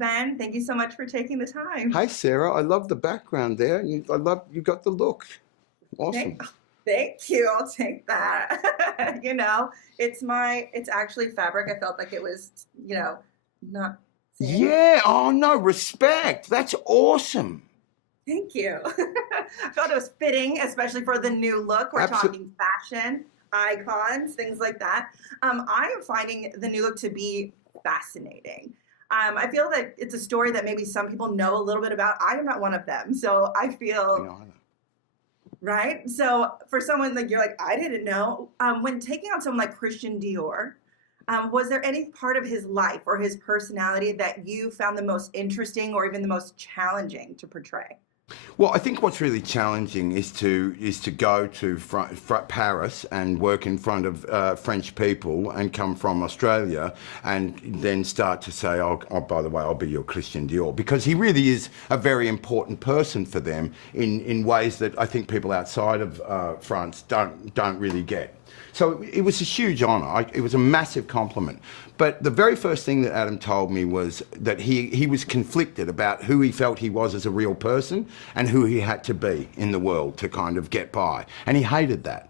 Ben. Thank you so much for taking the time. Hi, Sarah. I love the background there. I love you got the look. Awesome. Thank you. I'll take that. It's actually fabric. I felt like it was, not thin. Yeah. Oh, no, respect. That's awesome. Thank you. I felt it was fitting, especially for the new look. We're talking fashion, icons, things like that. I am finding the new look to be fascinating. I feel that it's a story that maybe some people know a little bit about. I am not one of them. So I feel, right? So for someone like you're like, I didn't know. When taking on someone like Christian Dior, was there any part of his life or his personality that you found the most interesting or even the most challenging to portray? Well, I think what's really challenging is to go to Paris and work in front of French people and come from Australia and then start to say, oh, by the way, I'll be your Christian Dior, because he really is a very important person for them in ways that I think people outside of France don't really get. So it was a huge honour. It was a massive compliment. But the very first thing that Adam told me was that he was conflicted about who he felt he was as a real person and who he had to be in the world to kind of get by. And he hated that.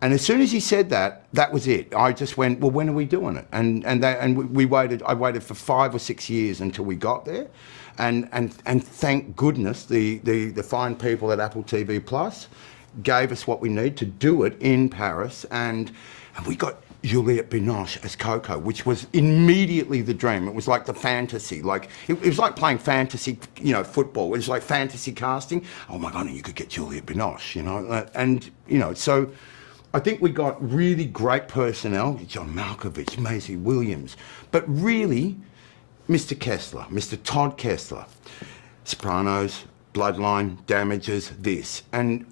And as soon as he said that, that was it. I just went, well, when are we doing it? And we waited. I waited for 5 or 6 years until we got there. And thank goodness the fine people at AppleTV Plus gave us what we need to do it in Paris, and we got Juliette Binoche as Coco, which was immediately the dream. It was like the fantasy, like it was like playing fantasy, football. It was like fantasy casting. Oh my God, and you could get Juliette Binoche, and so I think we got really great personnel, John Malkovich, Maisie Williams, but really, Mr. Kessler, Mr. Todd Kessler, Sopranos, Bloodline, Damages, this, and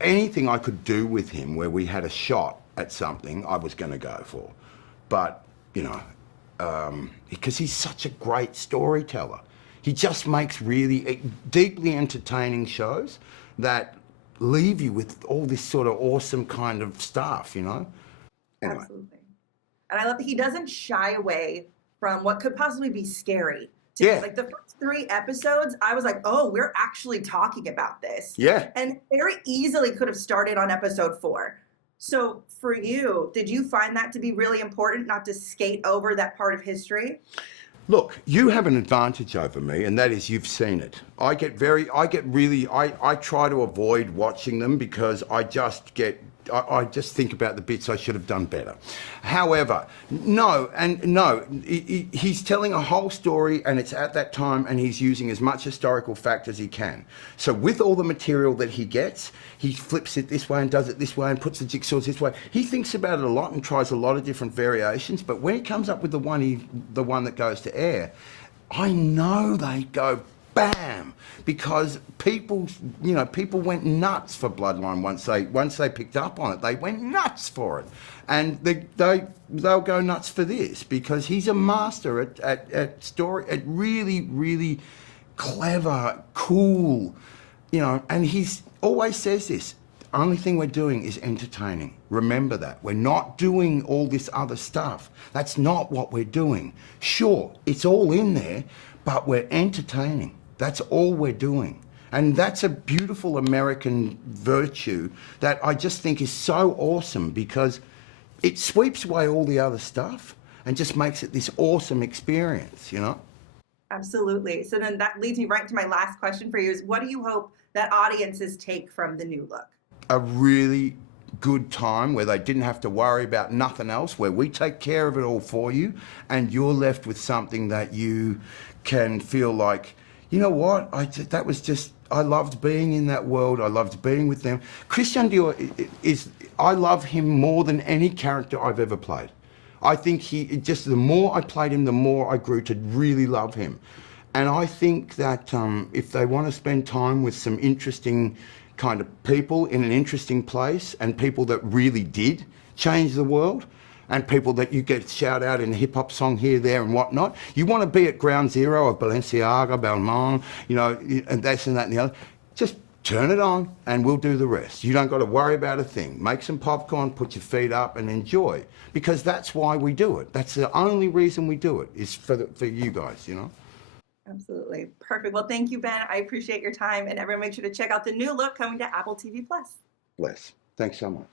anything I could do with him where we had a shot at something, I was going to go for. But, because he's such a great storyteller. He just makes really deeply entertaining shows that leave you with all this sort of awesome kind of stuff, Anyway. Absolutely. And I love that he doesn't shy away from what could possibly be scary. Yeah. Like the first 3 episodes, I was like, oh, we're actually talking about this. Yeah. And very easily could have started on episode 4. So for you, did you find that to be really important, not to skate over that part of history? Look, you have an advantage over me, and that is you've seen it. I try to avoid watching them because I just think about the bits I should have done better. However, he's telling a whole story, and it's at that time, and he's using as much historical fact as he can. So with all the material that he gets, he flips it this way and does it this way and puts the jigsaws this way. He thinks about it a lot and tries a lot of different variations, but when he comes up with the one that goes to air, I know they go bam, because people went nuts for Bloodline once they picked up on it. They went nuts for it, and they'll go nuts for this because he's a master at story, at really, really clever, cool, and he's always says this. Only thing we're doing is entertaining. Remember that. We're not doing all this other stuff. That's not what we're doing. Sure, it's all in there, but we're entertaining. That's all we're doing. And that's a beautiful American virtue that I just think is so awesome because it sweeps away all the other stuff and just makes it this awesome experience, Absolutely. So then that leads me right to my last question for you is what do you hope that audiences take from the new look? A really good time where they didn't have to worry about nothing else, where we take care of it all for you and you're left with something that you can feel like, you know what, I loved being in that world. I loved being with them. Christian Dior I love him more than any character I've ever played. I think the more I played him, the more I grew to really love him. And I think that if they want to spend time with some interesting kind of people in an interesting place and people that really did change the world, and people that you get shout out in a hip hop song here, there, and whatnot. You want to be at ground zero of Balenciaga, Balmain, and this and that and the other. Just turn it on and we'll do the rest. You don't got to worry about a thing. Make some popcorn, put your feet up and enjoy. Because that's why we do it. That's the only reason we do it, is for you guys, Absolutely. Perfect. Well, thank you, Ben. I appreciate your time. And everyone make sure to check out the new look coming to Apple TV Plus. Bless. Thanks so much.